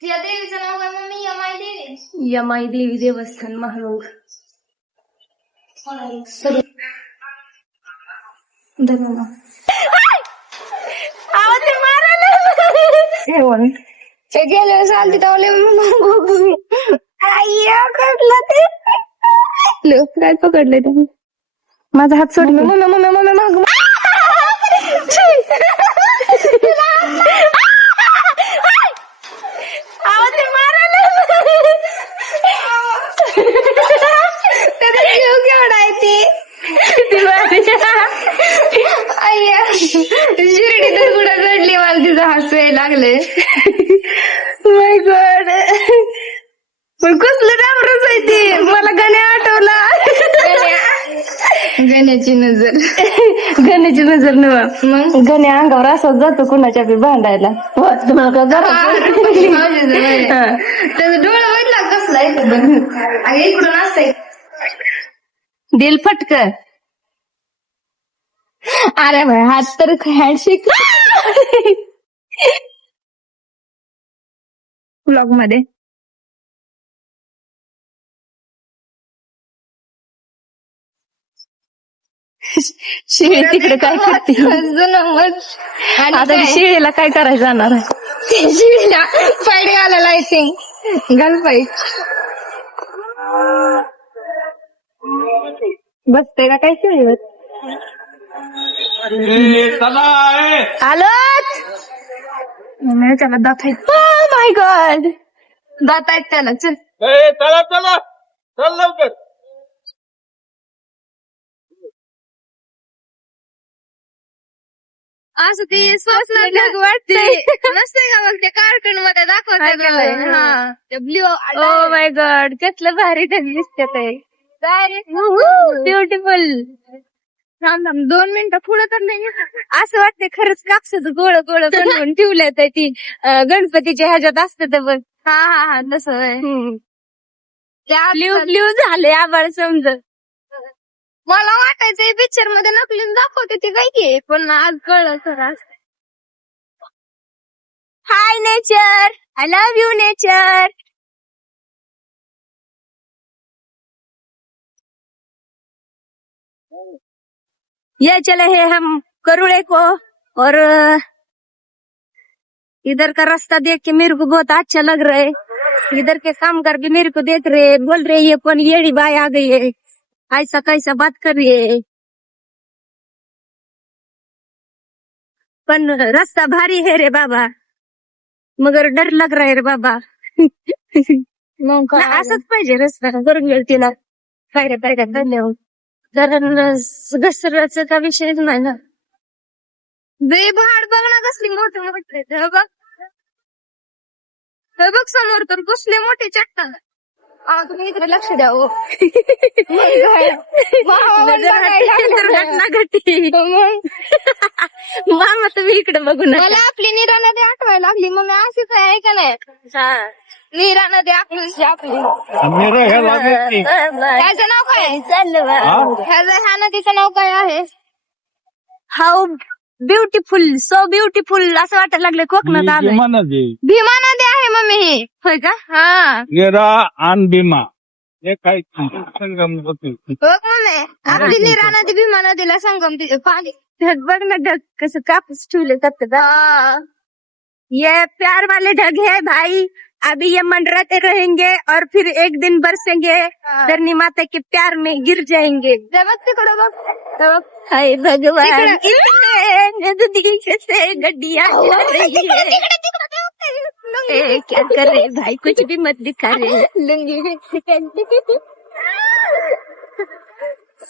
त्या देवीचं नाव काय मम्मी? यमाई देवी. यमाई देवी देवस्थान महाळुंग. ते गेले चालते तावले काय पकडले तुम्ही? माझा हात सोड. केवढा आहे शिर्डी तर कुठं रडली, मला तिचं हसू यायला लागले. माय गॉड. पण कसलं डांबरच आहे ते. मला गण्या आठवला. गण्याची नजर. गण्याची नजर नव. मग गण्या अंगावर असाच जातो कुणाच्या बी भांडायला. तुम्हाला त्याचं डोळा वाटला कसला आहे इकडून असतंय. दिल फटक. अरे भाई हात तर हँडशेक. ब्लॉग मध्ये शिळी तिकडे काय करते आता? शिळीला काय करायचं जाणार आहे? शिळीला पाईट घालायला आय थिंक. घाल पाईट. बसते का काय शिळीवर? आलोच. त्याला दात आहेत. माय गॉड. दात आहेत त्याला. चल चला चला चल लवकर. असं ती स्वप्न ढग वाटते नसते का मग? त्या कार्टून मध्ये दाखवतात ब्ल्यू. Oh my God. कसलं भारी ढग दिसते ते. ब्युटिफुल. 2 मिनिटं पुढे तर नाही. असं वाटतंय खरंच कापसाचं गोळ गोळ बनवून ठेवलंय तर ती गणपतीच्या ह्याच्यात असतं तर बघ. हा तसं ब्ल्यू ब्ल्यू झाले आबाळ समज. मला वाटायचं पिक्चर मध्ये नकली दाखवते ती काय की, पण आज कळलं खरं. Hi nature. I love you nature. ये चले है हम करुड़े को और इधर का रास्ता देख के मेरे को बहुत अच्छा लग रहा है. इधर के कामगार भी मेरे को देख रहे, बोल रहे ये कौन येड़ी बाई आ गई है, ऐसा कैसा बात कर रही है. पण रास्ता भारी है रे बाबा, मगर डर लग रहा है रे बाबा. असंच पाहिजे रस्ता करून तिला. काय रे काय धन्यवाद. कारण घसराचा का विषयच नाही ना. भाड बघ ना कसली मोठे मोठे. बघ समोर तर कसले मोठे चट्टान. तुम्ही इकडे लक्ष द्या. दुर्घटना घडली. मामा तुम्ही इकडे बघू ना. मला आपली नीरा नदी आठवायला लागली. मग मी अशीच आहे का नाही? नीरा नदी आपली. ह्याचं नाव काय? ह्या नदीचं नाव काय आहे? How beautiful. सो ब्युटिफुल असं वाटायला लागलं कोकणात आलं. भीमा नदी आहे मम्मी ही. होय का? हा नीरा आणि भीमा हे काय संगम होते. बघ मम्मी आपली नीरा नदी भीमा नदीला संगम पाणी. बघ ना ढग कसं कापूस ठेवले जात. ये प्यार वाले ढग है भाई. अभी ये मंडराते रहेंगे और फिर एक दिन बरसेंगे, धरनी माता के प्यार में गिर जाएंगे. बघ तिकडं बघ. हाय भगवान नदी से गड्डिया रही है. क्या कर रहे भाई, कुछ भी मत दिखा रहे.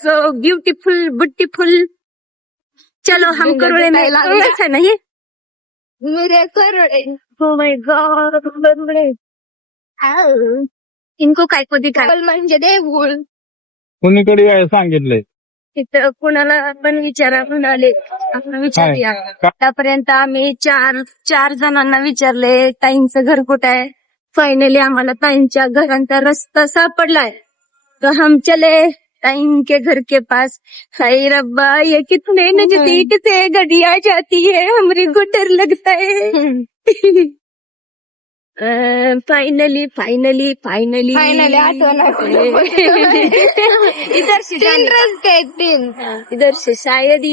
So beautiful beautiful. चलो हम करोड़े में है ना ये मेरे करोड़े. Oh my God. इनको काय को दिखा म्हणजे देऊळ. कुणीकडे काय सांगितलंय? तिथं कुणाला पण विचारा म्हणाले. आपण विचारूया. आतापर्यंत आम्ही चार जणांना विचारले ताईंचं घर कुठं आहे. फायनली आम्हाला ताईंच्या घरांचा रस्ता सापडलाय. तर हम चले टाइम के घर के पास। हाय रब्बा ये कितने नजदीक से गड़िया जाती है, हमरे को डर लगता है। फाइनली फाइनली फाइनली फाइनली आठवण इधर से तीन जाने का। रस्ते आहेत, तीन. इधर से शायद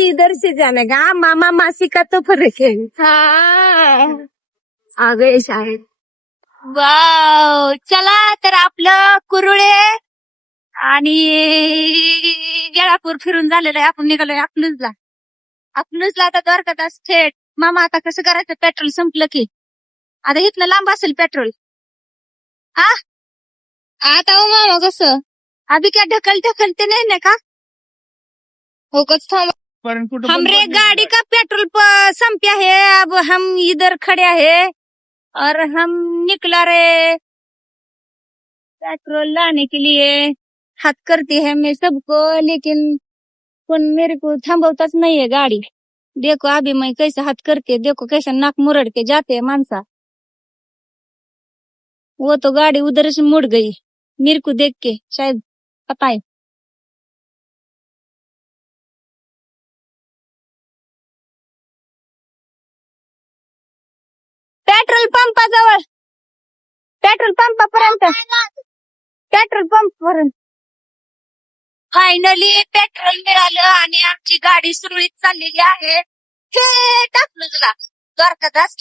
इधर से जाने का। मामा मासी का तो फर्क है। हा. आ गए शायद। वाव, चला तर आपलं कुरुळे आणि गेळापूर फिरून झालेलं आहे. आपण निघालोय अकलूजला. अकलूजला आता द्वारकादास थेट. मामा आता कसं करायचं, पेट्रोल संपलं की आता इथनं लांब असेल पेट्रोल. आता हो मामा कसं अभी क्या ढकलते नहीं ना का. होकच थांब. पर्यंत कुठं हमरे बंद गाड़ी का पेट्रोल संपया है. अब हम इधर खड़े हैं और हम निकला रहे पेट्रोल लाने के लिए. हाथ करती है मैं सबको, लेकिन मेरे को थांबवताच नहीं है गाड़ी. देखो अभी मैं कैसे हाथ करके, देखो कैसे नाक मुरड़ के जाते हैं मानसा. वो तो गाड़ी उधर से मुड़ गई मेरे को देख के, शायद पता है. पेट्रोल पंपाजवळ, पेट्रोल पंपापर्यंत, पेट्रोल पंपापर्यंत फायनली पेट्रोल मिळालं आणि आमची गाडी सुरळीत चाललेली आहे. हे टाकलं तुला द्वारकादास.